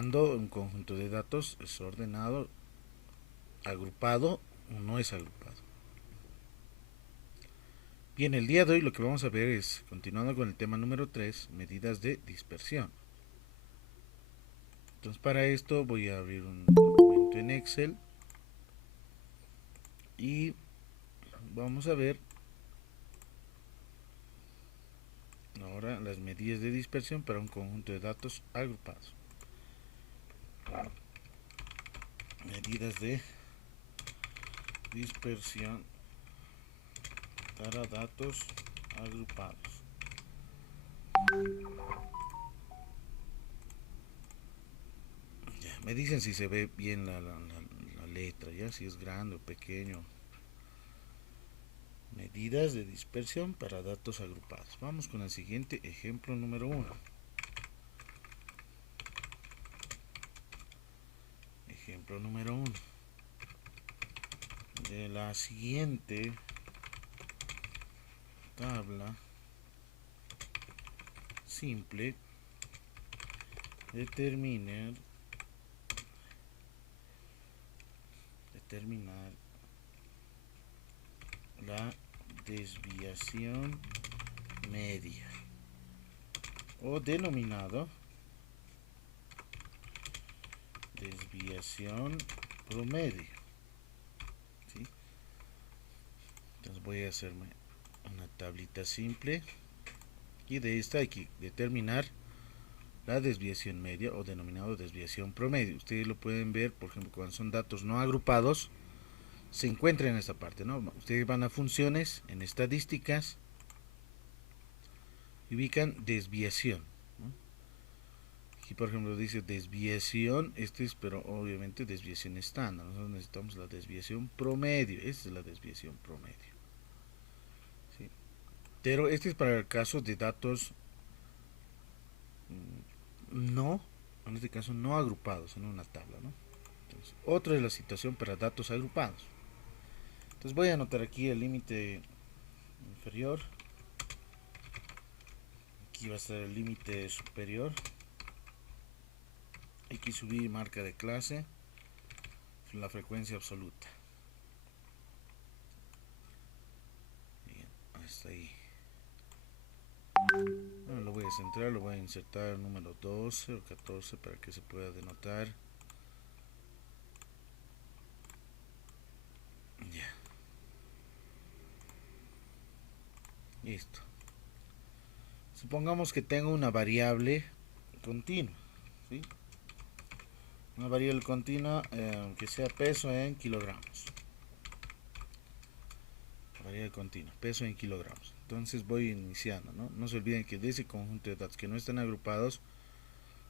cuando un conjunto de datos es ordenado, agrupado o no es agrupado. Bien, el día de hoy lo que vamos a ver es, continuando con el tema número 3, medidas de dispersión. Entonces para esto voy a abrir un documento en Excel y vamos a ver ahora las medidas de dispersión para un conjunto de datos agrupados. Medidas de dispersión para datos agrupados. Ya, me dicen si se ve bien la letra, ya si es grande o pequeño. Medidas de dispersión para datos agrupados. Vamos con el siguiente ejemplo número 1. Ejemplo número 1. De la siguiente tabla simple, determinar la desviación media o denominado desviación promedio. ¿Sí? Entonces voy a hacerme una tablita simple y de esta hay que determinar la desviación media o denominado desviación promedio. Ustedes lo pueden ver, por ejemplo, cuando son datos no agrupados, se encuentra en esta parte, ¿no? Ustedes van a funciones, en estadísticas, y ubican desviación, ¿no? Aquí, por ejemplo, dice desviación, pero obviamente desviación estándar. Nosotros necesitamos la desviación promedio. Esta es la desviación promedio. ¿Sí? Pero este es para el caso de datos no, en este caso no agrupados en una tabla, ¿no? Entonces, otra es la situación para datos agrupados. Entonces voy a anotar aquí el límite inferior. Aquí va a estar el límite superior. Hay que subir marca de clase, la frecuencia absoluta. Bien, hasta ahí. Bueno, lo voy a centrar, lo voy a insertar el número 12 o 14 para que se pueda denotar. Ya. Listo. Supongamos que tengo una variable continua, ¿sí? Una variable continua que sea peso en kilogramos. Variable continua, peso en kilogramos. Entonces voy iniciando, ¿no? No se olviden que de ese conjunto de datos que no están agrupados,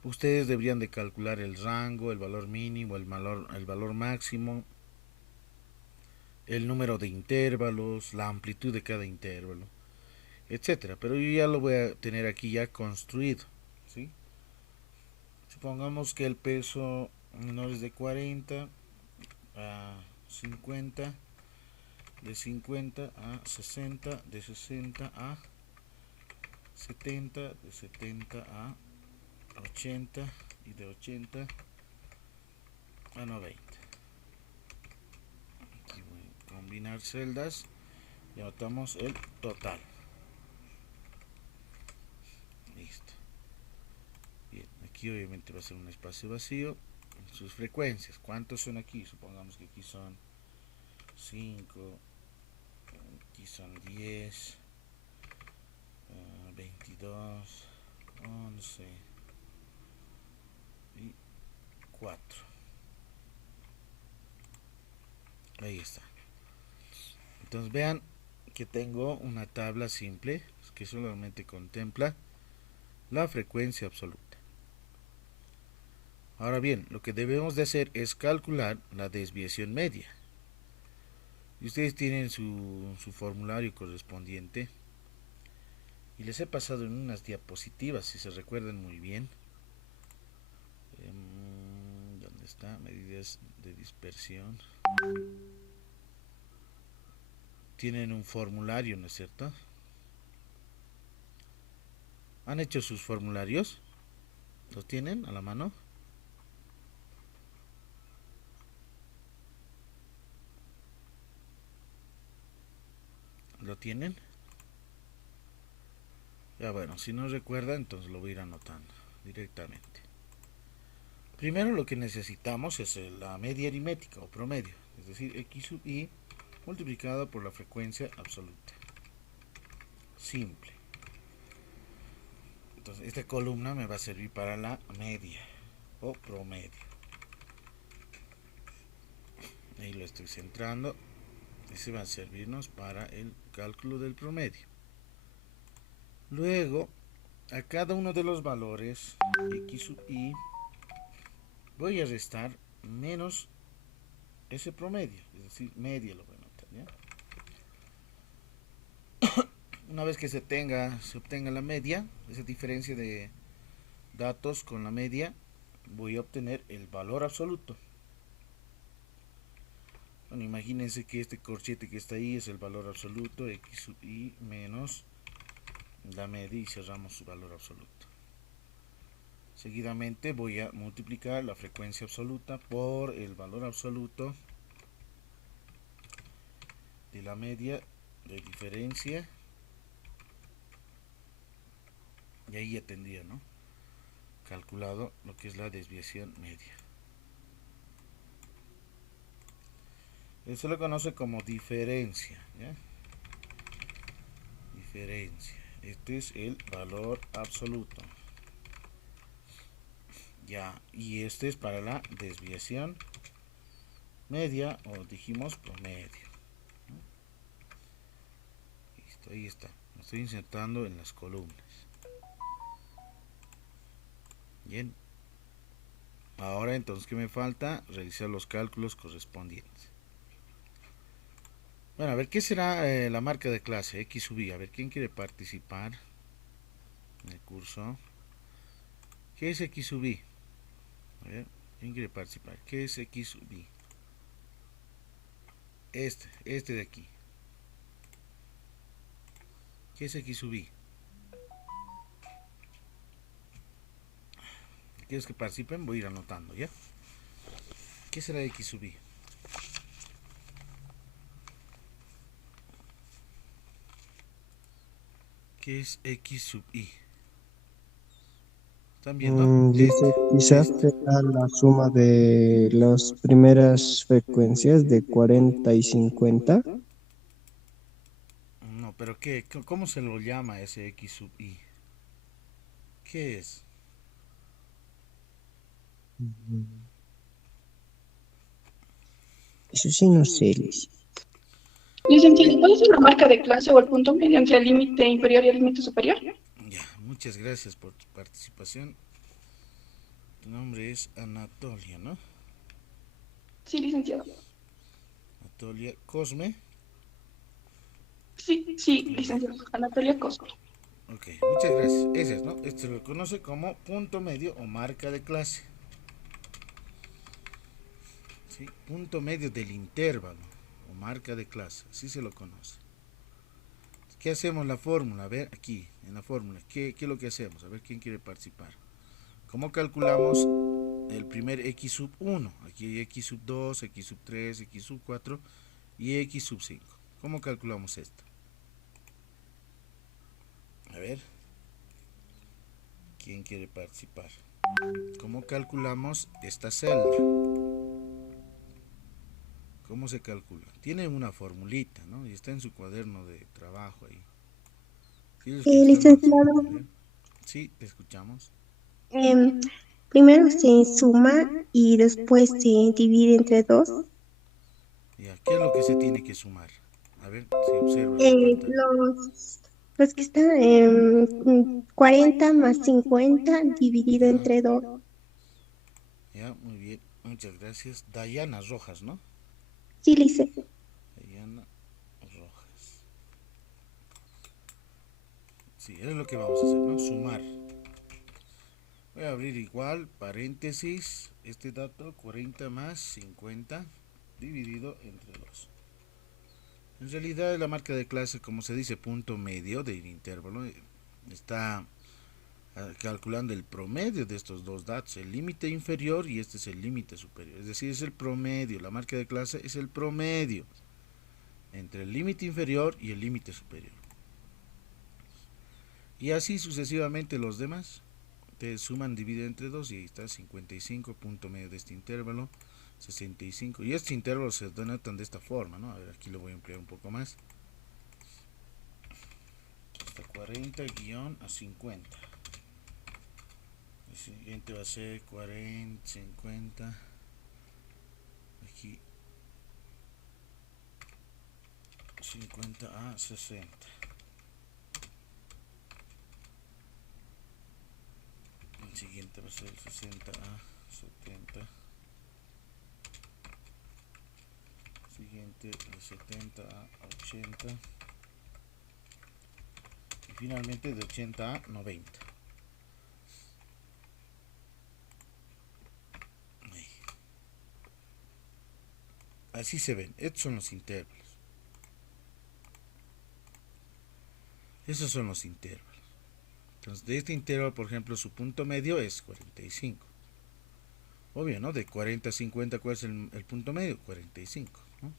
ustedes deberían de calcular el rango, el valor mínimo, el valor máximo, el número de intervalos, la amplitud de cada intervalo, etcétera. Pero yo ya lo voy a tener aquí ya construido, ¿sí? Supongamos que el peso menor es de 40 a 50, de 50 a 60, de 60 a 70, de 70 a 80 y de 80 a 90. Aquí voy a combinar celdas y anotamos el total. Listo. Bien, aquí obviamente va a ser un espacio vacío. Sus frecuencias, ¿cuántos son aquí? Supongamos que aquí son 5, aquí son 10, 22, 11 y 4. Ahí está. Entonces vean que tengo una tabla simple que solamente contempla la frecuencia absoluta. Ahora bien, lo que debemos de hacer es calcular la desviación media. Y ustedes tienen su formulario correspondiente. Y les he pasado en unas diapositivas, si se recuerdan muy bien. ¿Dónde está? Medidas de dispersión. Tienen un formulario, ¿no es cierto? ¿Han hecho sus formularios? ¿Los tienen a la mano? tienen? Ya bueno, si no recuerda, entonces lo voy a ir anotando directamente. Primero lo que necesitamos es la media aritmética o promedio, es decir, x sub i multiplicado por la frecuencia absoluta. Simple. Entonces esta columna me va a servir para la media o promedio. Ahí lo estoy centrando. Ese va a servirnos para el cálculo del promedio. Luego, a cada uno de los valores x sub i voy a restar menos ese promedio, es decir, media lo voy a anotar, ¿ya? Una vez que se obtenga la media, esa diferencia de datos con la media, voy a obtener el valor absoluto. Bueno, imagínense que este corchete que está ahí es el valor absoluto, x sub i menos la media, y cerramos su valor absoluto. Seguidamente voy a multiplicar la frecuencia absoluta por el valor absoluto de la media de diferencia, y ahí ya tendría, ¿no?, calculado lo que es la desviación media. Eso lo conoce como diferencia, ¿ya? Diferencia. Este es el valor absoluto. Ya, y este es para la desviación media, o dijimos promedio. Listo, ahí está. Lo estoy insertando en las columnas. Bien. Ahora entonces, ¿qué me falta? Realizar los cálculos correspondientes. Bueno, a ver, ¿qué será la marca de clase? X sub i. A ver, ¿quién quiere participar en el curso? ¿Qué es X sub i? A ver, ¿quién quiere participar? ¿Qué es X sub i? Este de aquí. ¿Qué es X sub i? ¿Quieres que participen? Voy a ir anotando, ¿ya? ¿Qué será X sub i? ¿Qué es X sub i? ¿Están viendo? Dice, quizás será la suma de las primeras frecuencias de 40 y 50. No, pero ¿qué? ¿Cómo se lo llama ese X sub i? ¿Qué es? Mm, Eso sí, no sé, Liz. Licenciado, ¿puede ser la marca de clase o el punto medio entre el límite inferior y el límite superior? Ya, muchas gracias por tu participación. Tu nombre es Anatolia, ¿no? Sí, licenciado. Anatolia Cosme. Sí, Muy bien. licenciado. Anatolia Cosco. Ok, muchas gracias. Ese es, ¿no? Este se lo conoce como punto medio o marca de clase. ¿Sí? Punto medio del intervalo o marca de clase. Así se lo conoce. ¿Qué hacemos la fórmula? A ver, aquí, en la fórmula. ¿Qué es lo que hacemos? A ver, ¿quién quiere participar? ¿Cómo calculamos el primer x sub 1? Aquí hay x sub 2, x sub 3, x sub 4 y x sub 5. ¿Cómo calculamos esto? A ver, ¿quién quiere participar? ¿Cómo calculamos esta celda? ¿Cómo se calcula? Tiene una formulita, ¿no? Y está en su cuaderno de trabajo ahí. ¿Quieres que usted lo hace? Licenciado, A ver. Sí, te escuchamos. em, primero se suma y después se divide entre dos. Ya, ¿qué es lo que se tiene que sumar? A ver, si observa la pantalla. Los que están en 40 más 50 dividido Ya, entre dos. ya, muy bien. Muchas gracias. Dayana Rojas, ¿no? Sí, Lice. Dayana Rojas. Sí, es lo que vamos a hacer, ¿no? Sumar. Voy a abrir igual, paréntesis, este dato, 40 más 50 dividido entre 2. En realidad la marca de clase, como se dice, punto medio del intervalo, está calculando el promedio de estos dos datos, el límite inferior y este es el límite superior. Es decir, es el promedio, la marca de clase es el promedio entre el límite inferior y el límite superior. Y así sucesivamente los demás. Te suman, divide entre 2 y ahí está 55, punto medio de este intervalo, 65. Y estos intervalos se denotan de esta forma, ¿no? A ver, aquí lo voy a ampliar un poco más. Hasta 40 guión a 50. El siguiente va a ser 40, 50. Aquí 50 a 60. El siguiente va a ser 60 a 70. Siguiente de 70 a 80. Y finalmente de 80 a 90. Ahí. Así se ven. Estos son los intervalos. Esos son los intervalos. Entonces, de este intervalo, por ejemplo, su punto medio es 45. Obvio, ¿no? De 40 a 50, ¿cuál es el punto medio? 45, ¿no?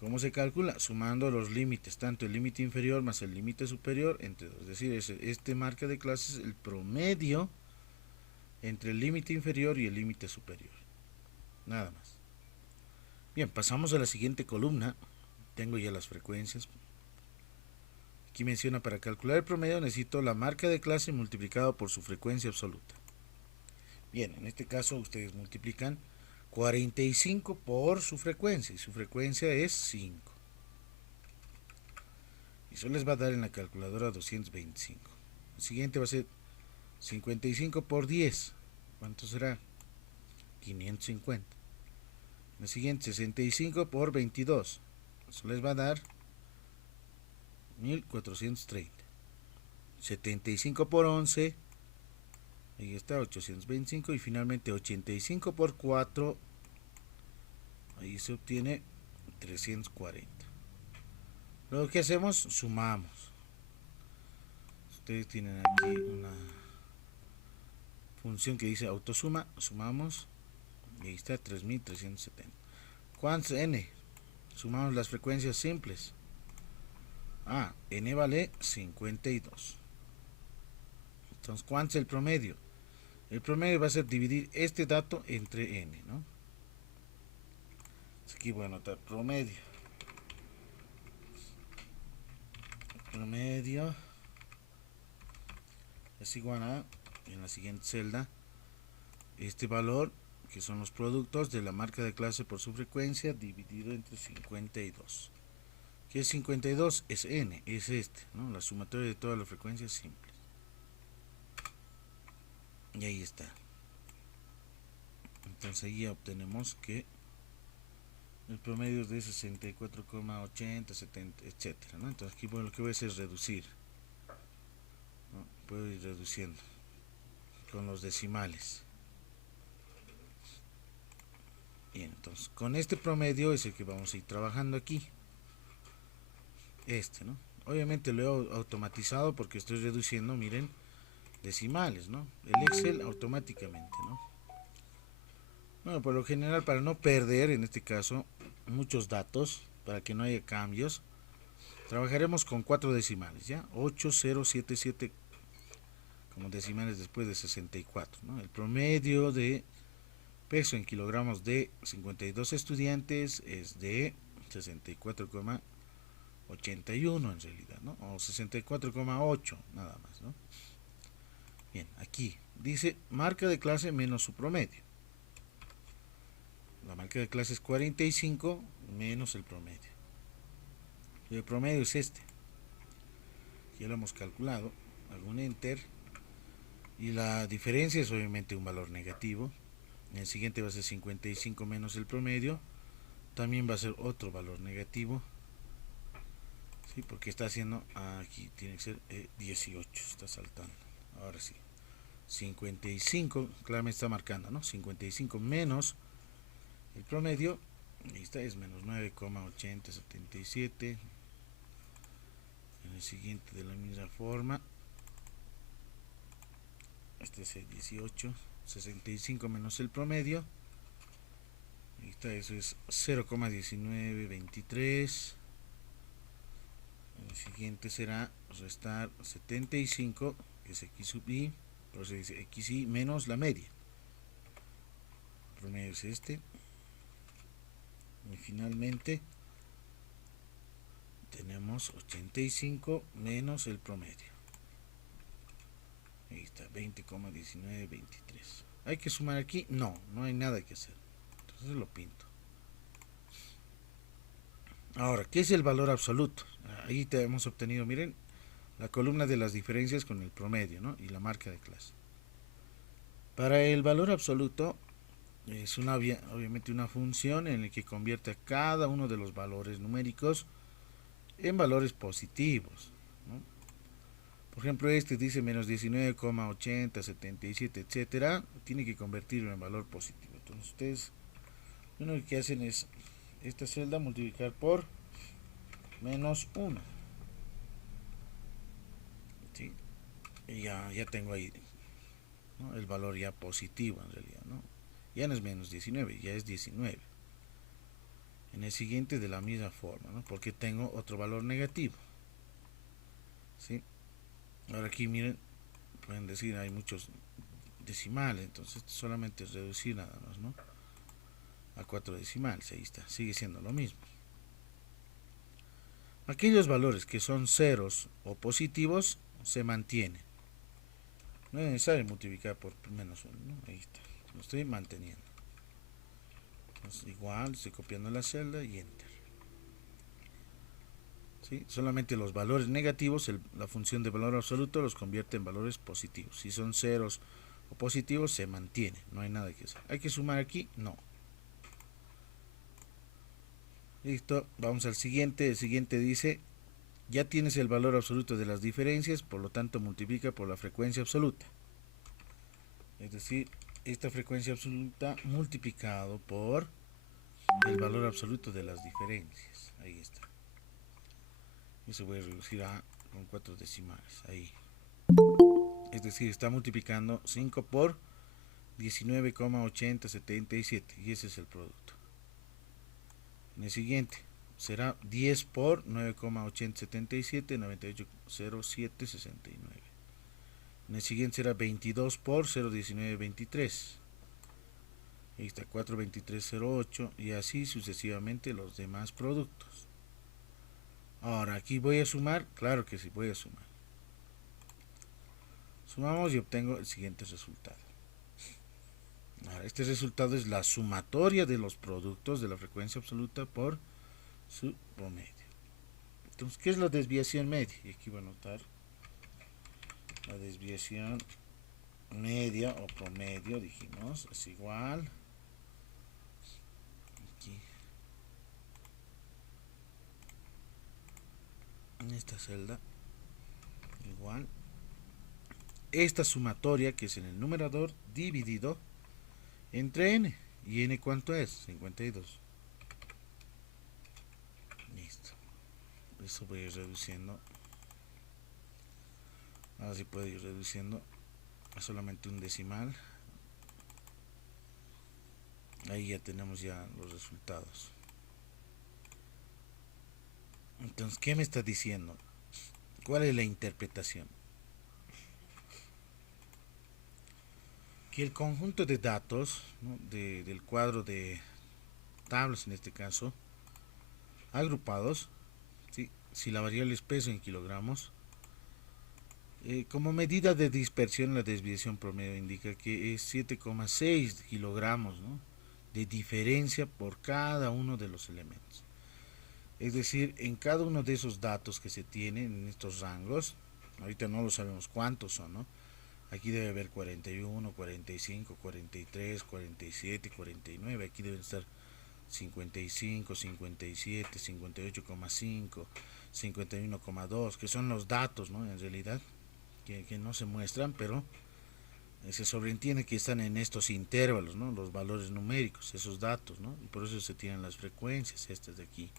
¿Cómo se calcula? Sumando los límites, tanto el límite inferior más el límite superior entre 2. Es decir, este marca de clase es el promedio entre el límite inferior y el límite superior. Nada más. Bien, pasamos a la siguiente columna. Tengo ya las frecuencias. Aquí menciona, para calcular el promedio necesito la marca de clase multiplicado por su frecuencia absoluta. Bien, en este caso ustedes multiplican 45 por su frecuencia, y su frecuencia es 5. Y eso les va a dar en la calculadora 225. El siguiente va a ser 55 por 10. ¿Cuánto será? 550. El siguiente 65 por 22. Eso les va a dar 1430. 75 por 11. Ahí está, 825. Y finalmente 85 por 4. Ahí se obtiene 340. Luego, ¿qué hacemos? Sumamos. Ustedes tienen aquí una función que dice autosuma. Sumamos. Y ahí está, 3370. ¿Cuánto es n? Sumamos las frecuencias simples. N vale 52. Entonces, ¿cuánto es el promedio? El promedio va a ser dividir este dato entre n, ¿no? Aquí voy a anotar promedio. Promedio es igual a, en la siguiente celda, este valor, que son los productos de la marca de clase por su frecuencia, dividido entre 52. ¿Qué es 52? Es n, es este, ¿no? La sumatoria de todas las frecuencias simples. Y ahí está. Entonces ahí ya obtenemos que el promedio es de 64,80, 70, etcétera, ¿no? Entonces aquí lo que voy a hacer es reducir, ¿no? Puedo ir reduciendo con los decimales. Bien, entonces con este promedio es el que vamos a ir trabajando aquí. ¿No? Obviamente lo he automatizado porque estoy reduciendo, miren, decimales, ¿no? El Excel automáticamente, ¿no? Bueno, por lo general, para no perder, en este caso, muchos datos, para que no haya cambios, trabajaremos con 4 decimales, ¿ya? 8077 como decimales después de 64, ¿no? El promedio de peso en kilogramos de 52 estudiantes es de 64,81 en realidad, ¿no? O 64,8 nada más, ¿no? Bien, aquí dice marca de clase menos su promedio. La marca de clase es 45 menos el promedio. Y el promedio es este. Ya lo hemos calculado. Hago un enter. Y la diferencia es obviamente un valor negativo. En el siguiente va a ser 55 menos el promedio. También va a ser otro valor negativo. ¿Sí? Porque está haciendo, aquí tiene que ser 18. Está saltando. Ahora sí. 55, claramente está marcando, ¿no? 55 menos el promedio, ahí está, es menos 9,8077. En el siguiente de la misma forma, este es el 18, 65 menos el promedio, ahí está, eso es 0,1923. El siguiente será restar 75, que es x sub i, por eso dice xi menos la media. El promedio es este. Y finalmente tenemos 85 menos el promedio. Ahí está, 20,1923. ¿Hay que sumar aquí? No, no hay nada que hacer. Entonces lo pinto. Ahora, ¿qué es el valor absoluto? Ahí te hemos obtenido, miren, la columna de las diferencias con el promedio, ¿no? Y la marca de clase. Para el valor absoluto es obviamente una función en la que convierte a cada uno de los valores numéricos en valores positivos, ¿no? Por ejemplo, este dice menos 19,80, 77, etcétera. Tiene que convertirlo en valor positivo. Entonces ustedes lo único que hacen es esta celda multiplicar por menos 1. ¿Sí? Y ya tengo ahí, ¿no?, el valor ya positivo en realidad, ¿no? Ya no es menos 19, ya es 19. En el siguiente de la misma forma, ¿no?, porque tengo otro valor negativo. ¿Sí? Ahora aquí miren, pueden decir hay muchos decimales, entonces solamente es reducir nada más, ¿no?, a 4 decimales. Ahí está, sigue siendo lo mismo. Aquellos valores que son ceros o positivos se mantienen. No es necesario multiplicar por menos 1, ¿no? Ahí está, lo estoy manteniendo. Entonces, igual estoy copiando la celda y enter. ¿Sí? Solamente los valores negativos, la función de valor absoluto los convierte en valores positivos. Si son ceros o positivos se mantiene, no hay nada que hacer. ¿Hay que sumar aquí? No. Listo, vamos al siguiente. El siguiente dice, ya tienes el valor absoluto de las diferencias, por lo tanto multiplica por la frecuencia absoluta. Es decir, esta frecuencia absoluta multiplicado por el valor absoluto de las diferencias. Ahí está. Eso voy a reducir con 4 decimales. Ahí. Es decir, está multiplicando 5 por 19,8077. Y ese es el producto. En el siguiente será 10 por 9,8077, 98,0769. En el siguiente será 22 por 0,1923. Ahí está, 4,2308, y así sucesivamente los demás productos. Ahora, aquí voy a sumar, claro que sí, voy a sumar. Sumamos y obtengo el siguiente resultado. Ahora, este resultado es la sumatoria de los productos de la frecuencia absoluta por su promedio. Entonces, ¿qué es la desviación media? Y aquí voy a anotar la desviación media o promedio, dijimos, es igual. Aquí, en esta celda, igual. Esta sumatoria, que es en el numerador, dividido entre n. ¿Y n cuánto es? 52. Listo. Eso voy a ir reduciendo. Ahora sí puedo ir reduciendo a solamente un decimal. Ahí ya tenemos ya los resultados. Entonces, ¿qué me está diciendo? ¿Cuál es la interpretación? Que el conjunto de datos, ¿no?, del cuadro de tablas en este caso, agrupados, ¿sí?, si la variable es peso en kilogramos, como medida de dispersión, la desviación promedio indica que es 7,6 kilogramos, ¿no?, de diferencia por cada uno de los elementos. Es decir, en cada uno de esos datos que se tienen en estos rangos, ahorita no lo sabemos cuántos son, ¿no? Aquí debe haber 41, 45, 43, 47, 49. Aquí deben estar 55, 57, 58,5, 51,2, que son los datos, ¿no?, en realidad, que no se muestran, pero se sobreentiende que están en estos intervalos, ¿no?, los valores numéricos, esos datos, ¿no?, y por eso se tienen las frecuencias estas de aquí.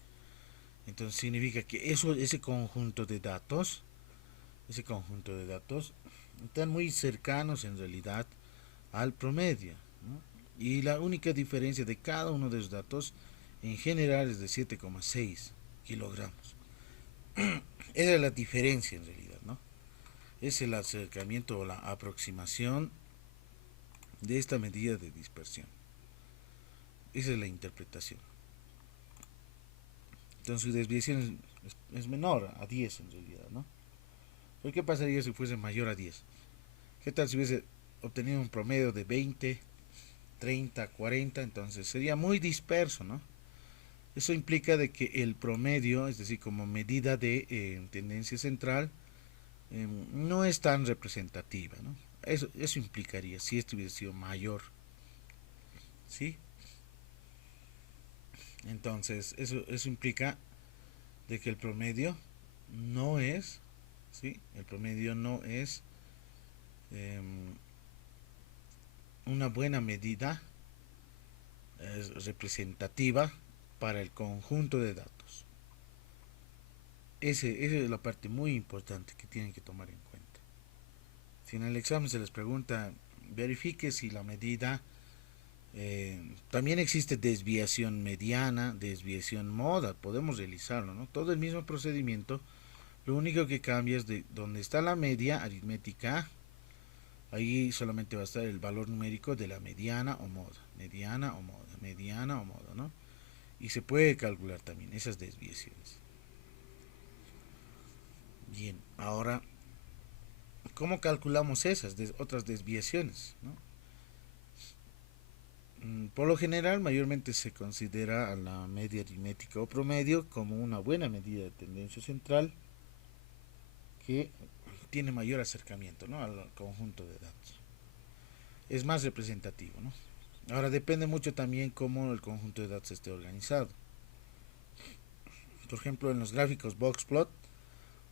Entonces significa que ese conjunto de datos están muy cercanos en realidad al promedio, ¿no? Y la única diferencia de cada uno de los datos en general es de 7,6 kilogramos. Esa es la diferencia en realidad, ¿no? Es el acercamiento o la aproximación de esta medida de dispersión. Esa es la interpretación. Entonces su desviación es menor a 10 en realidad, ¿no? Pero ¿qué pasaría si fuese mayor a 10? ¿Qué tal si hubiese obtenido un promedio de 20, 30, 40? Entonces sería muy disperso, ¿no? Eso implica de que el promedio, es decir, como medida de tendencia central, no es tan representativa, ¿no? Eso implicaría si esto hubiese sido mayor, ¿sí? Entonces eso implica de que el promedio no es, ¿sí? El promedio no es eh, una buena medida representativa para el conjunto de datos. Esa es la parte muy importante que tienen que tomar en cuenta. Si en el examen se les pregunta, verifique si la medida, también existe desviación mediana, desviación moda, podemos realizarlo, ¿no? Todo el mismo procedimiento, lo único que cambia es de donde está la media aritmética, ahí solamente va a estar el valor numérico de la mediana o moda, mediana o moda, mediana o moda, ¿no? Y se puede calcular también esas desviaciones. Bien, ahora, ¿cómo calculamos esas otras desviaciones, ¿no? Por lo general, mayormente se considera a la media aritmética o promedio como una buena medida de tendencia central que tiene mayor acercamiento, ¿no?, al conjunto de datos. Es más representativo, ¿no? Ahora depende mucho también cómo el conjunto de datos esté organizado. Por ejemplo, en los gráficos boxplot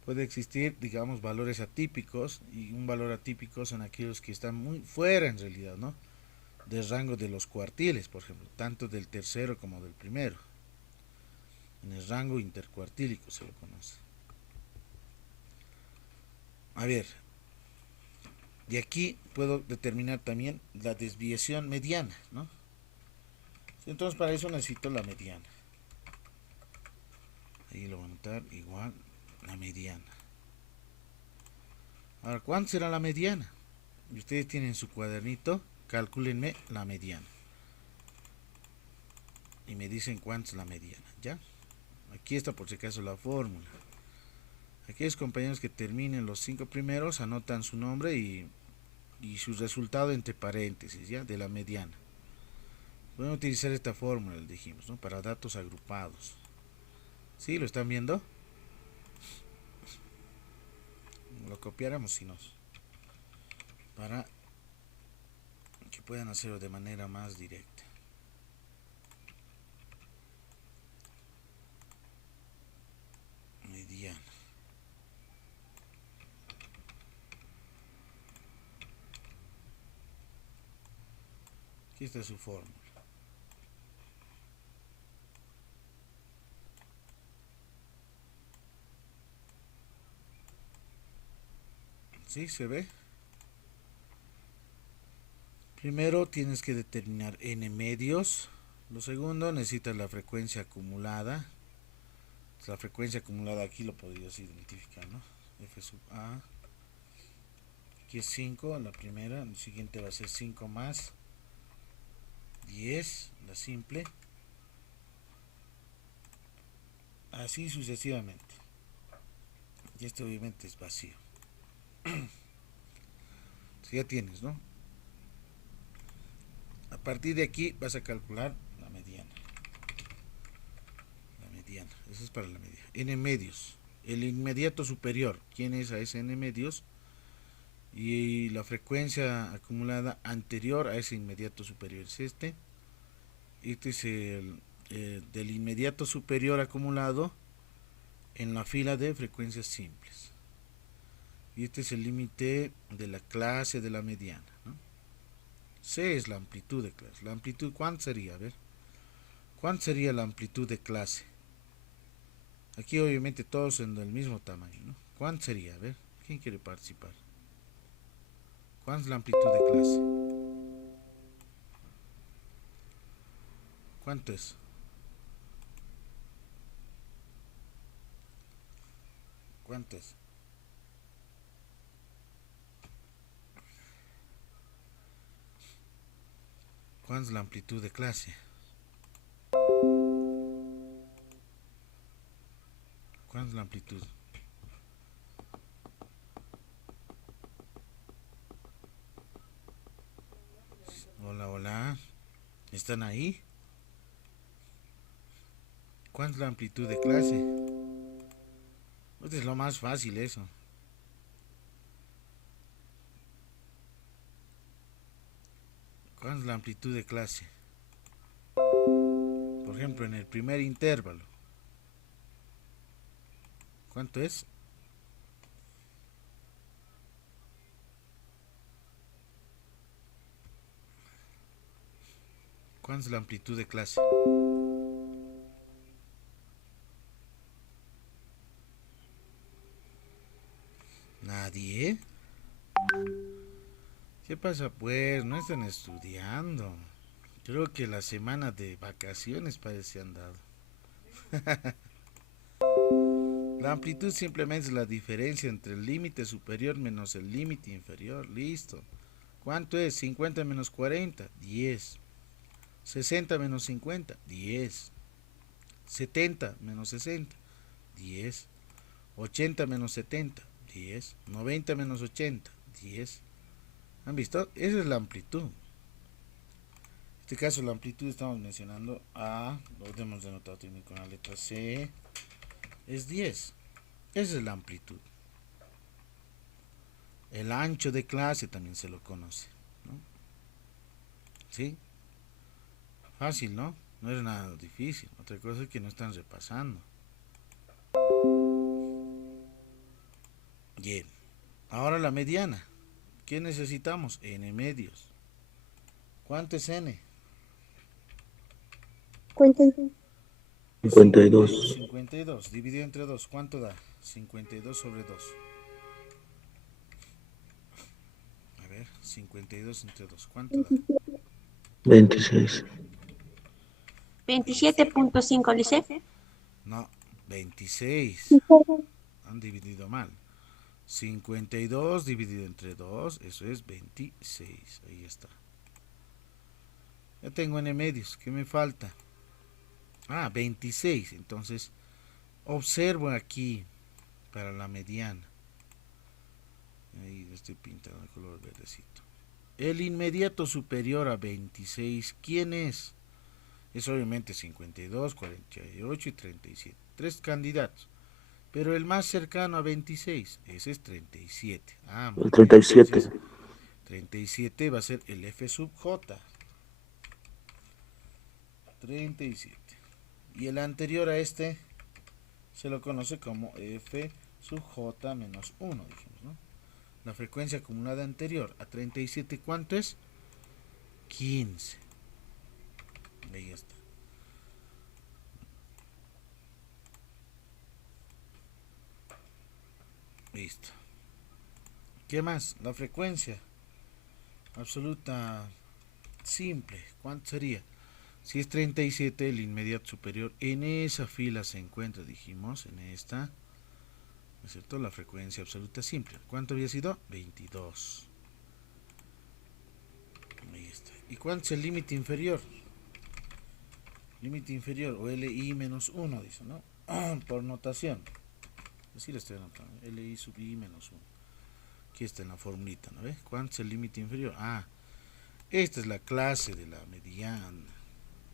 puede existir, digamos, valores atípicos, y un valor atípico son aquellos que están muy fuera en realidad, ¿no?, del rango de los cuartiles, por ejemplo, tanto del tercero como del primero. En el rango intercuartílico se lo conoce. A ver, de aquí puedo determinar también la desviación mediana, ¿no? Entonces para eso necesito la mediana. Ahí lo voy a anotar igual, la mediana. Ahora, ¿cuánto será la mediana? Y ustedes tienen su cuadernito, calcúlenme la mediana. Y me dicen cuánto es la mediana, ¿ya? Aquí está por si acaso la fórmula. Aquellos compañeros que terminen los 5 primeros anotan su nombre y su resultado entre paréntesis, ¿ya?, de la mediana. Voy a utilizar esta fórmula, le dijimos, ¿no?, para datos agrupados. ¿Sí? ¿Lo están viendo? Lo copiáramos si nos, para que puedan hacerlo de manera más directa. Mediana. Aquí está su fórmula. ¿Sí? ¿Se ve? Primero tienes que determinar n medios. Lo segundo, necesitas la frecuencia acumulada. La frecuencia acumulada aquí lo podrías identificar, ¿no? F sub A. Aquí es 5, la primera. El siguiente va a ser 5 más 10, la simple. Así sucesivamente. Y este obviamente es vacío. Entonces ya tienes, ¿no? A partir de aquí vas a calcular la mediana. La mediana, eso es para la media. N medios, el inmediato superior, ¿quién es a ese n medios? Y la frecuencia acumulada anterior a ese inmediato superior es este. Este es el del inmediato superior acumulado en la fila de frecuencias simples. Y este es el límite de la clase de la mediana, ¿no? C es la amplitud de clase. La amplitud, ¿cuánto sería? A ver, ¿cuánto sería la amplitud de clase? Aquí obviamente todos son del mismo tamaño, ¿no? ¿Cuánto sería? A ver, ¿quién quiere participar? ¿Cuánto es la amplitud de clase? ¿Cuánto es? ¿Cuánto es? ¿Cuánto es la amplitud de clase? ¿Cuánto es la amplitud? Hola, hola. ¿Están ahí? ¿Cuánto es la amplitud de clase? Esto es lo más fácil eso. ¿Cuánto es la amplitud de clase? Por ejemplo, en el primer intervalo. ¿Cuánto es? ¿Cuánto es la amplitud de clase? ¿Nadie? ¿Qué pasa pues? No están estudiando. Creo que la semana de vacaciones parece han dado. La amplitud simplemente es la diferencia entre el límite superior menos el límite inferior. Listo. ¿Cuánto es? 50 menos 40, 10. 60 menos 50, 10. 70 menos 60, 10. 80 menos 70, 10. 90 menos 80, 10. ¿Han visto? Esa es la amplitud. En este caso la amplitud estamos mencionando A, lo hemos denotado también con la letra C, es 10. Esa es la amplitud. El ancho de clase también se lo conoce, ¿no? ¿Sí? Fácil, ¿no? No es nada difícil. Otra cosa es que no están repasando. Bien. Ahora la mediana. ¿Qué necesitamos? N medios. ¿Cuánto es N? Cuenten. 52. 52. Dividido entre 2. ¿Cuánto da? 52 sobre 2. A ver, 52 entre 2. ¿Cuánto da? 26. 27.5, Lice. No, 26. Han dividido mal. 52 dividido entre 2, eso es 26. Ahí está. Ya tengo N medios. ¿Qué me falta? Ah, 26. Entonces, observo aquí para la mediana. Ahí estoy pintando de color verdecito. El inmediato superior a 26, ¿quién es? Es obviamente 52, 48 y 37. Tres candidatos. Pero el más cercano a 26, ese es 37. Ah, muy El bien. 37. Entonces, 37 va a ser el F sub J. 37. Y el anterior a este se lo conoce como F sub J menos 1, dijimos, ¿no? La frecuencia acumulada anterior a 37, ¿cuánto es? 15. Ahí está. Listo. ¿Qué más? La frecuencia absoluta simple. ¿Cuánto sería? Si es 37, el inmediato superior en esa fila se encuentra, dijimos, en esta, ¿no es cierto? La frecuencia absoluta simple. ¿Cuánto había sido? 22. Ahí está. ¿Y cuánto es el límite inferior? Límite inferior, o LI menos 1, dice, ¿no? Por notación. Así lo estoy anotando. LI sub I menos 1. Aquí está en la formulita, ¿no ves? ¿Cuánto es el límite inferior? Ah, esta es la clase de la mediana.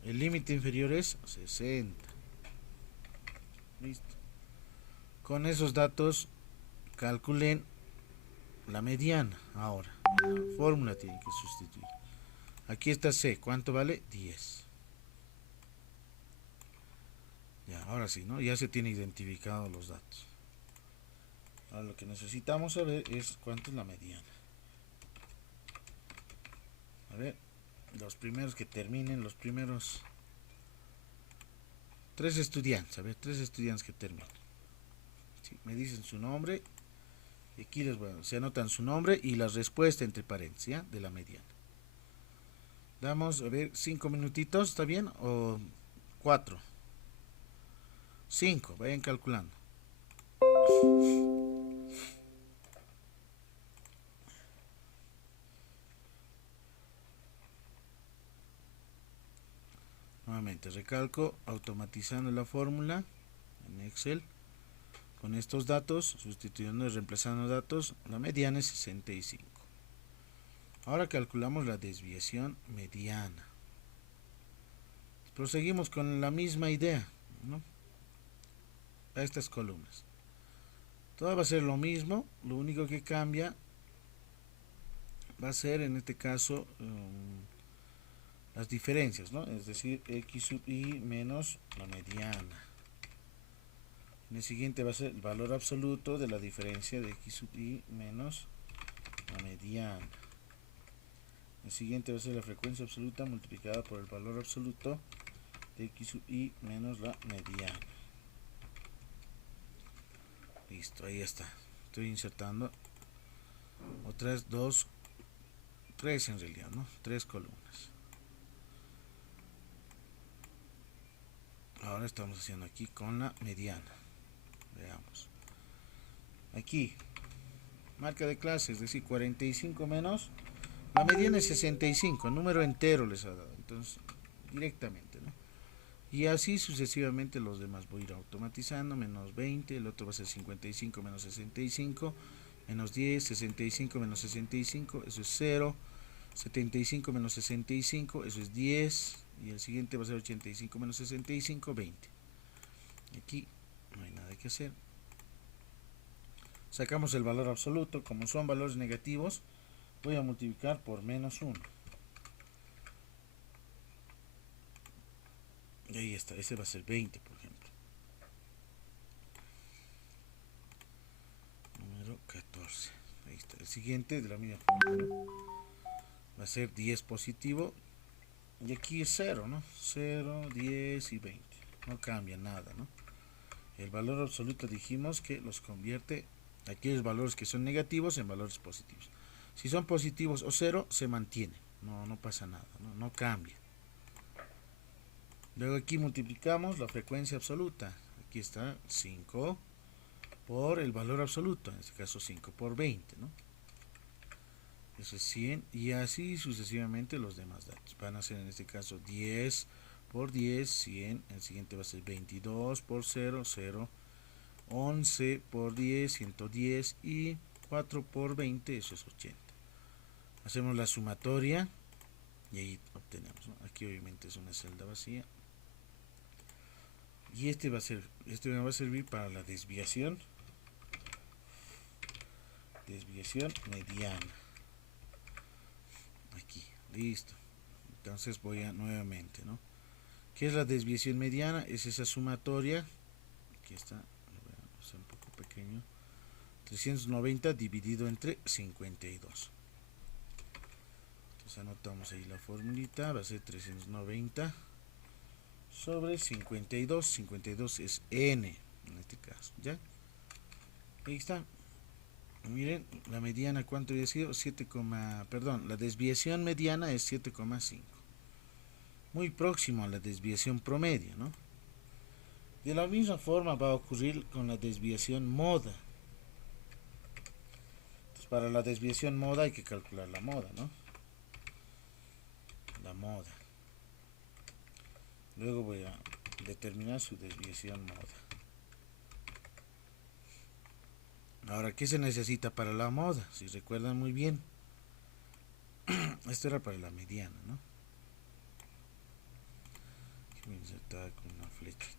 El límite inferior es 60. Listo. Con esos datos calculen la mediana. Ahora, en la fórmula tienen que sustituir. Aquí está C. ¿Cuánto vale? 10. Ya, ahora sí, ¿no? Ya se tienen identificados los datos. Ahora lo que necesitamos saber es cuánto es la mediana. A ver, los primeros que terminen, los primeros 3 estudiantes, a ver, 3 estudiantes que terminen. Sí, me dicen su nombre, y aquí se anotan su nombre y la respuesta entre paréntesis, ¿ya? De la mediana. Damos, a ver, 5 minutitos, ¿está bien? O 4. 5, vayan calculando. Nuevamente recalco, automatizando la fórmula en Excel con estos datos, sustituyendo y reemplazando datos, la mediana es 65. Ahora calculamos la desviación mediana. Proseguimos con la misma idea, ¿no? A estas columnas. Todo va a ser lo mismo, lo único que cambia va a ser en este caso las diferencias, ¿no? Es decir, x sub i menos la mediana. En el siguiente va a ser el valor absoluto de la diferencia de x sub i menos la mediana. El siguiente va a ser la frecuencia absoluta multiplicada por el valor absoluto de x sub i menos la mediana. Listo, ahí está. Estoy insertando otras tres en realidad, ¿no? Tres columnas. Ahora estamos haciendo aquí con la mediana. Veamos. Aquí, marca de clase, es decir, 45 menos. La mediana es 65, número entero les ha dado. Entonces, directamente, ¿no? Y así sucesivamente los demás voy a ir automatizando. Menos 20, el otro va a ser 55 menos 65, menos 10, 65 menos 65, eso es 0. 75 menos 65, eso es 10. Y el siguiente va a ser 85 menos 65, 20. Aquí no hay nada que hacer. Sacamos el valor absoluto. Como son valores negativos, voy a multiplicar por menos 1. Y ahí está, ese va a ser 20, por ejemplo. Número 14. Ahí está. El siguiente de la misma forma, ¿no? Va a ser 10 positivo. Y aquí es 0, ¿no? 0, 10 y 20. No cambia nada, ¿no? El valor absoluto dijimos que los convierte aquellos valores que son negativos en valores positivos. Si son positivos o 0, se mantiene. No pasa nada, no cambia. Luego aquí multiplicamos la frecuencia absoluta. Aquí está 5 por el valor absoluto. En este caso 5 por 20, ¿no? Eso es 100 y así sucesivamente los demás datos. Van a ser en este caso 10 por 10, 100. El siguiente va a ser 22 por 0, 0. 11 por 10, 110 y 4 por 20, eso es 80. Hacemos la sumatoria y ahí obtenemos, ¿no? Aquí obviamente es una celda vacía. Y este me va a servir para la desviación mediana. Aquí, listo. Entonces voy a nuevamente, ¿no? ¿Qué es la desviación mediana? Es esa sumatoria. Aquí está, es un poco pequeño. 390 dividido entre 52. Entonces anotamos ahí la formulita. Va a ser 390 sobre 52. 52 es n en este caso, ¿ya? Ahí está. Miren, la mediana, ¿cuánto había sido? La desviación mediana es 7,5. Muy próximo a la desviación promedio, ¿no? De la misma forma va a ocurrir con la desviación moda. Entonces, para la desviación moda hay que calcular la moda, ¿no? La moda. Luego voy a determinar su desviación moda. Ahora, ¿qué se necesita para la moda? Si recuerdan muy bien, esto era para la mediana, ¿no? Voy a insertar con una flechita.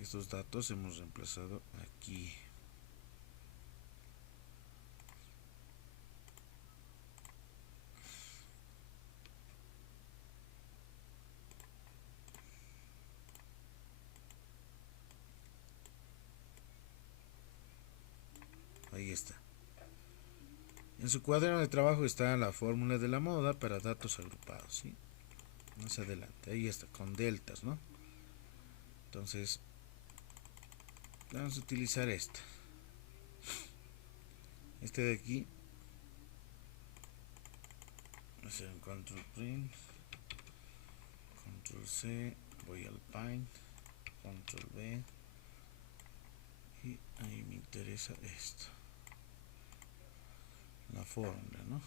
Estos datos hemos reemplazado aquí. Ahí está. En su cuaderno de trabajo está la fórmula de la moda para datos agrupados, ¿sí? Más adelante, ahí está, con deltas, ¿no? Entonces, vamos a utilizar esta. Este de aquí, voy a hacer un control print, control C, voy al paint, control V, y ahí me interesa esto, la fórmula, ¿no?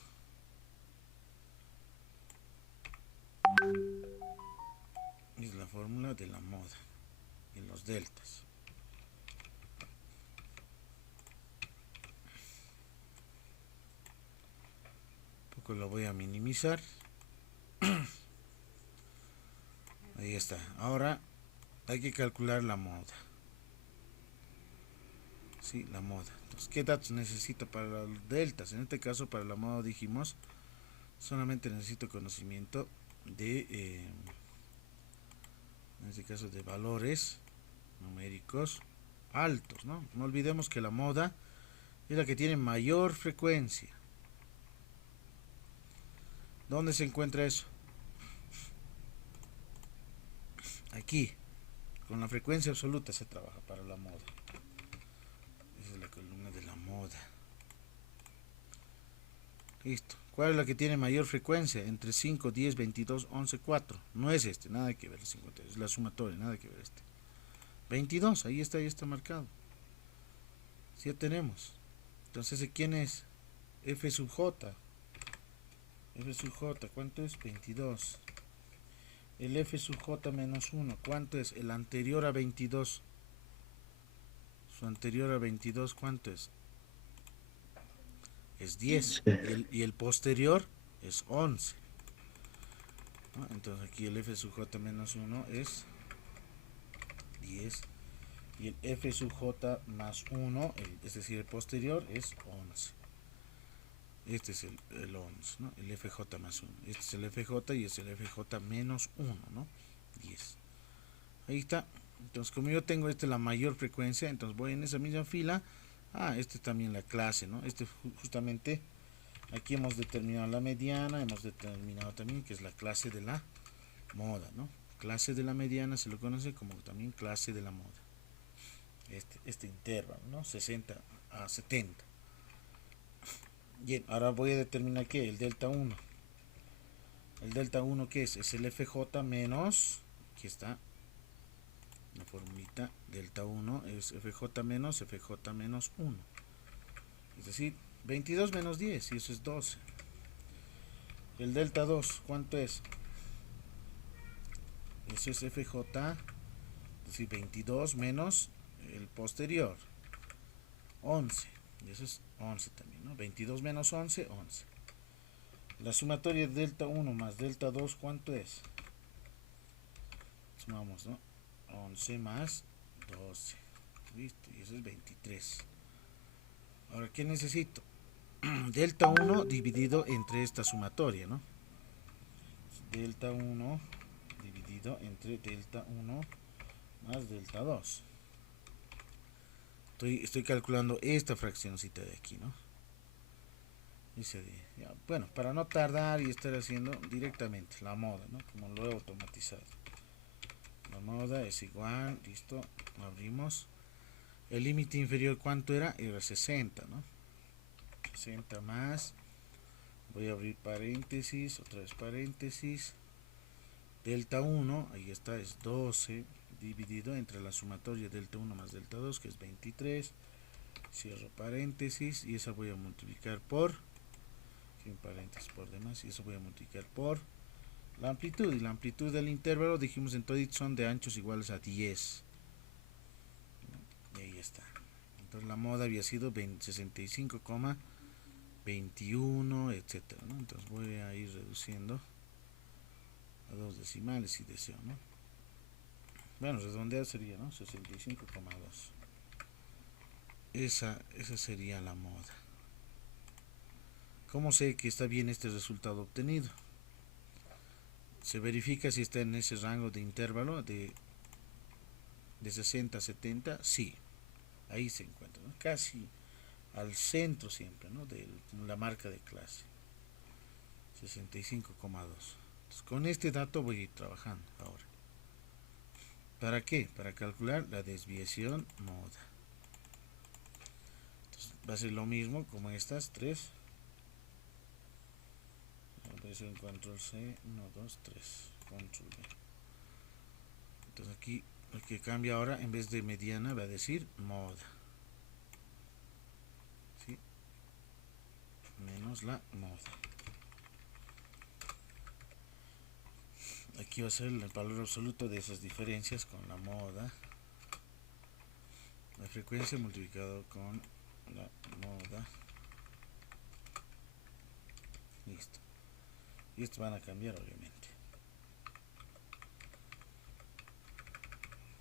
Es la fórmula de la moda en los deltas. Un poco lo voy a minimizar. Ahí está. Ahora hay que calcular la moda. Sí, la moda. Entonces, ¿qué datos necesito para los deltas? En este caso, para la moda dijimos, solamente necesito conocimiento de, en este caso, de valores numéricos altos, ¿no? No olvidemos que la moda es la que tiene mayor frecuencia. ¿Dónde se encuentra eso? Aquí, con la frecuencia absoluta se trabaja para la moda. Esa es la columna de la moda. Listo. ¿Cuál es la que tiene mayor frecuencia? Entre 5, 10, 22, 11, 4. No es este, nada que ver el 50, es la sumatoria, nada que ver este. 22, ahí está marcado. Sí, ya tenemos. Entonces, ¿quién es? F sub J. F sub J, ¿cuánto es? 22. El F sub J menos 1, ¿cuánto es? El anterior a 22. Su anterior a 22, ¿cuánto es? Es 10. Sí. Y el posterior es 11. ¿No? Entonces aquí el F sub J menos 1 es 10. Y el F sub J más 1, es decir, el posterior, es 11. Este es el 11, ¿no? El FJ más 1. Este es el FJ y es el FJ menos 1, ¿no? 10. Ahí está. Entonces, como yo tengo la mayor frecuencia, entonces voy en esa misma fila. Este es también la clase, ¿no? Justamente, aquí hemos determinado la mediana, hemos determinado también que es la clase de la moda, ¿no? Clase de la mediana se lo conoce como también clase de la moda. Este intervalo, ¿no? 60 a 70. Bien, ahora voy a determinar que el delta 1. El delta 1, ¿qué es? Es el FJ menos, aquí está la formulita, delta 1 es FJ menos 1. Es decir, 22 menos 10, y eso es 12. El delta 2, ¿cuánto es? Eso es FJ, es decir, 22 menos el posterior, 11. Y eso es 11 también, ¿no? 22 menos 11, 11. La sumatoria de delta 1 más delta 2, ¿cuánto es? Sumamos, ¿no? 11 más 12. Listo, y eso es 23. Ahora, ¿qué necesito? Delta 1 dividido entre esta sumatoria, ¿no? Delta 1 dividido entre delta 1 más delta 2. Estoy calculando esta fraccioncita de aquí, ¿no? Bueno, para no tardar y estar haciendo directamente la moda, ¿no? Como lo he automatizado. La moda es igual, listo, abrimos. El límite inferior, ¿cuánto era? Era 60, ¿no? 60 más, voy a abrir paréntesis, otra vez paréntesis, delta 1, ahí está, es 12, dividido entre la sumatoria delta 1 más delta 2, que es 23, cierro paréntesis, y esa voy a multiplicar por, sin paréntesis por demás, y eso voy a multiplicar por la amplitud, y la amplitud del intervalo, dijimos en Todit, son de anchos iguales a 10, y ahí está. Entonces la moda había sido 65,21, etcétera, ¿no? Entonces voy a ir reduciendo a 2 decimales si deseo, ¿no? Bueno, redondear sería, ¿no? 65,2. Esa sería la moda. ¿Cómo sé que está bien este resultado obtenido? Se verifica si está en ese rango de intervalo de 60 a 70, sí, ahí se encuentra, ¿no? Casi al centro siempre, ¿no? De la marca de clase, 65,2. Con este dato voy a ir trabajando ahora. ¿Para qué? Para calcular la desviación moda. Entonces, va a ser lo mismo como estas 3. Voy a hacer un control C, 1, 2, 3, control B. Entonces aquí lo que cambia ahora, en vez de mediana, va a decir moda. ¿Sí? Menos la moda. Aquí va a ser el valor absoluto de esas diferencias con la moda. La frecuencia multiplicado con la moda. Listo. Y estos van a cambiar, obviamente.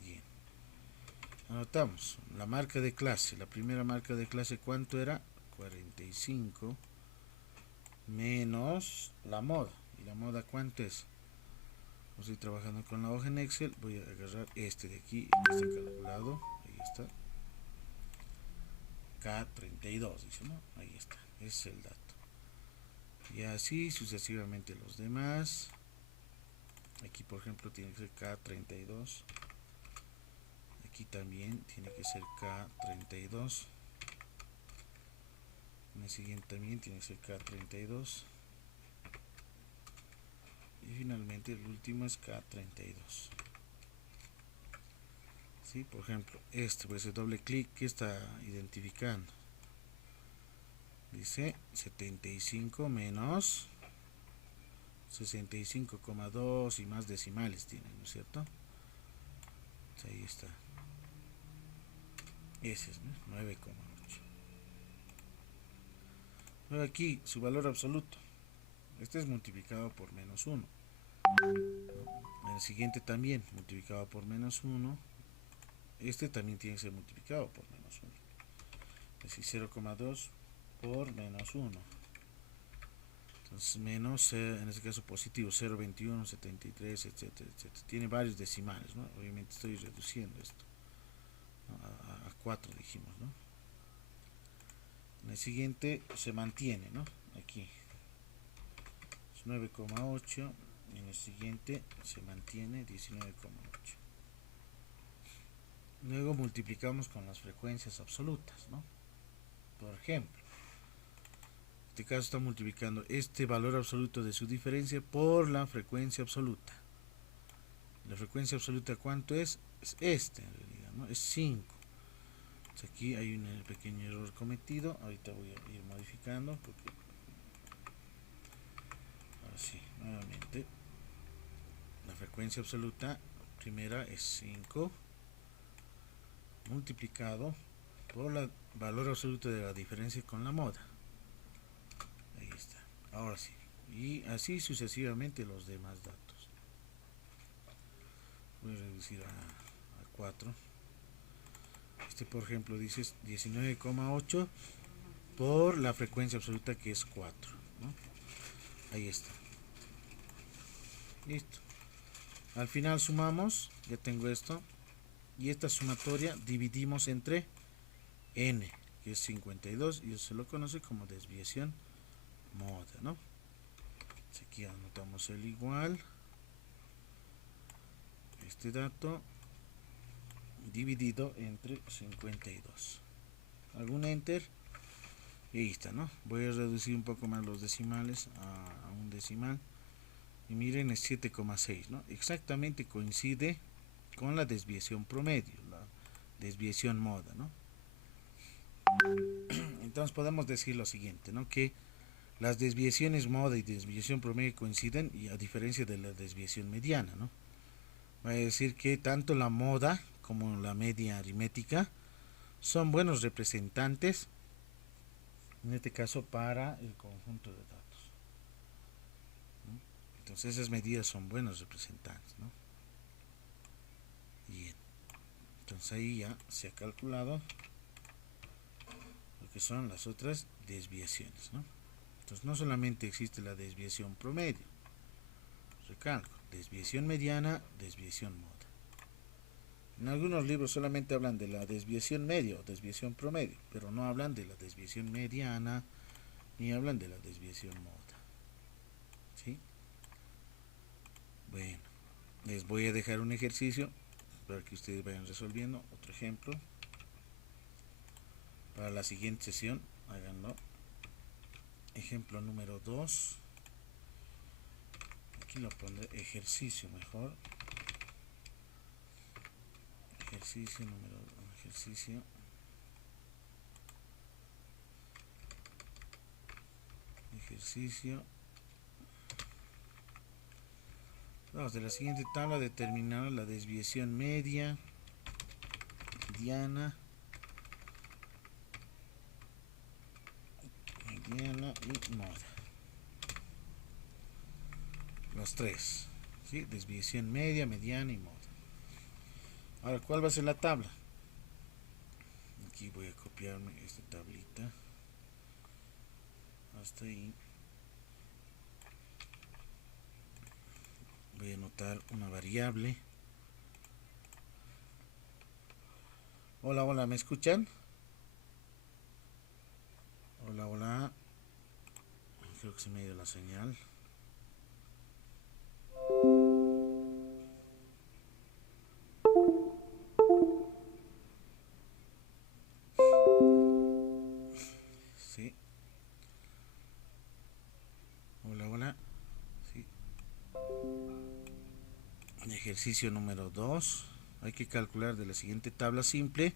Bien. Anotamos la marca de clase. La primera marca de clase, ¿cuánto era? 45 menos la moda. ¿Y la moda cuánto es? Estoy trabajando con la hoja en Excel. Voy a agarrar este de aquí, este calculado. Ahí está. K32, dice, ¿no? Ahí está. Ese es el dato. Y así sucesivamente los demás. Aquí, por ejemplo, tiene que ser K32. Aquí también tiene que ser K32. En el siguiente también tiene que ser K32. Y finalmente el último es K32. ¿Sí? Por ejemplo, este, voy a hacer doble clic. ¿Qué está identificando? Dice 75 menos 65,2 y más decimales tiene, ¿no es cierto? Entonces ahí está. Ese es, ¿no? 9,8. Luego aquí su valor absoluto. Este es multiplicado por menos 1. En el siguiente también multiplicado por menos 1. Este también tiene que ser multiplicado por menos 1. Es decir, 0,2 por menos 1. Entonces menos, en este caso positivo, 0,21, 73, etcétera, etcétera. Tiene varios decimales, ¿no? Obviamente estoy reduciendo esto, ¿no? A 4 dijimos, ¿no? En el siguiente se mantiene, ¿no? Aquí es 9,8. En el siguiente se mantiene 19,8. Luego multiplicamos con las frecuencias absolutas, ¿no? Por ejemplo, en este caso está multiplicando este valor absoluto de su diferencia por la frecuencia absoluta. La frecuencia absoluta, ¿cuánto es? Es este en realidad, ¿no? Es 5. Entonces aquí hay un pequeño error cometido. Ahorita voy a ir modificando porque ahora sí, nuevamente la frecuencia absoluta primera es 5 multiplicado por el valor absoluto de la diferencia con la moda. Ahí está. Ahora sí. Y así sucesivamente los demás datos. Voy a reducir a 4. Este, por ejemplo, dice 19,8 por la frecuencia absoluta que es 4, ¿no? Ahí está. Listo. Al final sumamos, ya tengo esto. Y esta sumatoria dividimos entre n, que es 52, y eso se lo conoce como desviación moda, ¿no? Entonces aquí anotamos el igual. Este dato dividido entre 52. Algún enter. Y ahí está, ¿no? Voy a reducir un poco más los decimales a un decimal. Y miren, es 7,6, ¿no? Exactamente coincide con la desviación promedio, la desviación moda, ¿no? Entonces podemos decir lo siguiente, ¿no? Que las desviaciones moda y desviación promedio coinciden, y a diferencia de la desviación mediana, ¿no? Va a decir que tanto la moda como la media aritmética son buenos representantes, en este caso, para el conjunto de datos, ¿no? Entonces esas medidas son buenos representantes, ¿no? Bien. Entonces ahí ya se ha calculado lo que son las otras desviaciones, ¿no? Entonces no solamente existe la desviación promedio, recalco, desviación mediana, desviación moda. En algunos libros solamente hablan de la desviación media o desviación promedio, pero no hablan de la desviación mediana ni hablan de la desviación moda. ¿Sí? Bueno, les voy a dejar un ejercicio para que ustedes vayan resolviendo. Otro ejemplo. para la siguiente sesión. Háganlo. Ejemplo número 2. Aquí lo pondré ejercicio mejor. Ejercicio número 2. Ejercicio. Vamos, de la siguiente tabla determinar la desviación media, mediana y moda. Los tres, ¿sí? Desviación media, mediana y moda. Ahora, ¿cuál va a ser la tabla? Aquí voy a copiarme esta tablita hasta ahí. Voy a anotar una variable. Hola, hola, ¿me escuchan? Hola, hola. Creo que se me ha ido la señal. Sí. Hola, hola. Sí. Ejercicio número 2. Hay que calcular de la siguiente tabla simple.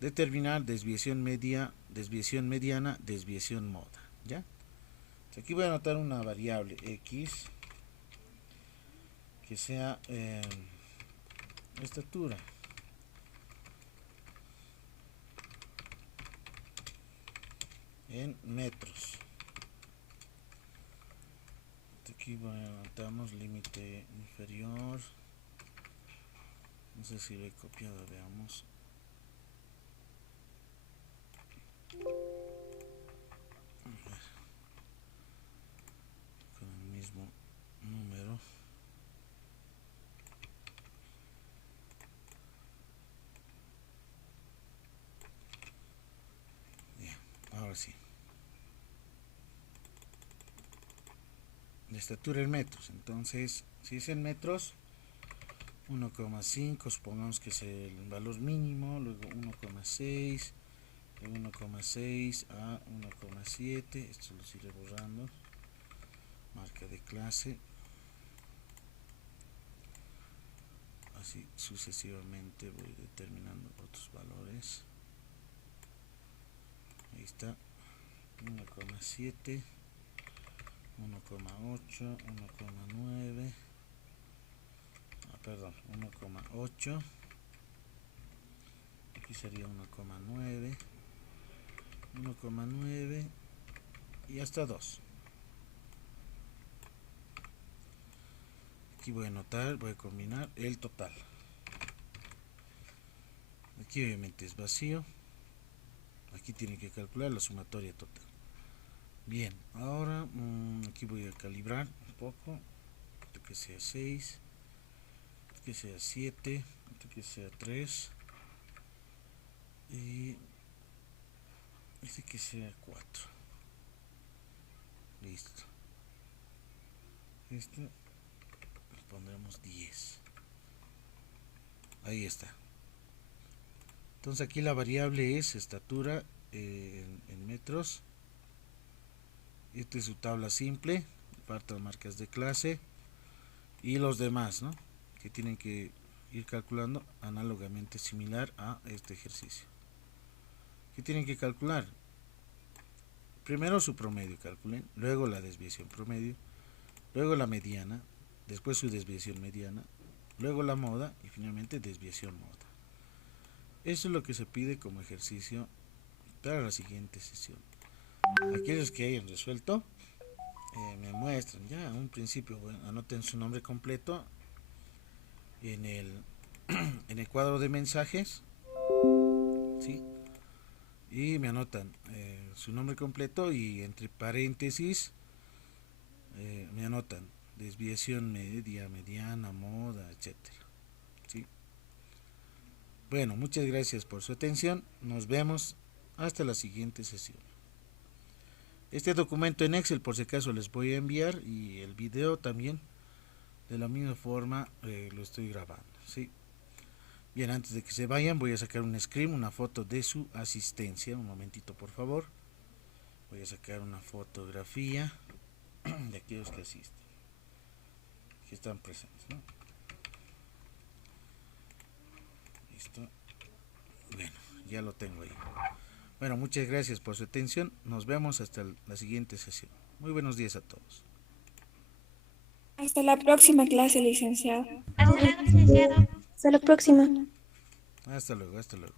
Determinar desviación media, desviación mediana, desviación moda. ¿Ya? Aquí voy a anotar una variable x que sea estatura. En metros. Aquí anotamos límite inferior. No sé si lo he copiado, veamos. Con el mismo número. Bien, ahora sí. La estatura en metros. Entonces, si es en metros, 1,5, supongamos que es el valor mínimo, luego 1,6, de 1,6 a 1,7, esto lo iré borrando, marca de clase, así sucesivamente voy determinando otros valores. Ahí está, 1,7, 1,8, 1,9, perdón, 1,8, aquí sería 1,9, 1,9 y hasta 2. Aquí voy a anotar, voy a combinar el total. Aquí obviamente es vacío. Aquí tiene que calcular la sumatoria total. Bien, ahora aquí voy a calibrar un poco. Esto que sea 6, esto que sea 7, esto que sea 3 y este que sea 4. Listo. Esto le pondremos 10. Ahí está. Entonces aquí la variable es estatura en metros. Esta es su tabla simple, faltan marcas de clase y los demás, ¿no? Que tienen que ir calculando análogamente similar a este ejercicio. ¿Qué tienen que calcular? Primero su promedio, calculen, luego la desviación promedio, luego la mediana, después su desviación mediana, luego la moda y finalmente desviación moda. Eso es lo que se pide como ejercicio para la siguiente sesión. Aquellos que hayan resuelto me muestran ya a un principio, bueno, anoten su nombre completo en el cuadro de mensajes, ¿sí? Y me anotan su nombre completo y entre paréntesis me anotan desviación media, mediana, moda, etcétera, ¿sí? Bueno, muchas gracias por su atención, nos vemos hasta la siguiente sesión. Este documento en Excel por si acaso les voy a enviar y el video también de la misma forma lo estoy grabando, ¿sí? Bien, antes de que se vayan, voy a sacar un screen, una foto de su asistencia. Un momentito, por favor. Voy a sacar una fotografía de aquellos que asisten, que están presentes, ¿no? Listo. Bueno, ya lo tengo ahí. Bueno, muchas gracias por su atención. Nos vemos hasta la siguiente sesión. Muy buenos días a todos. Hasta la próxima clase, licenciado. Hasta la próxima. Hasta luego, hasta luego.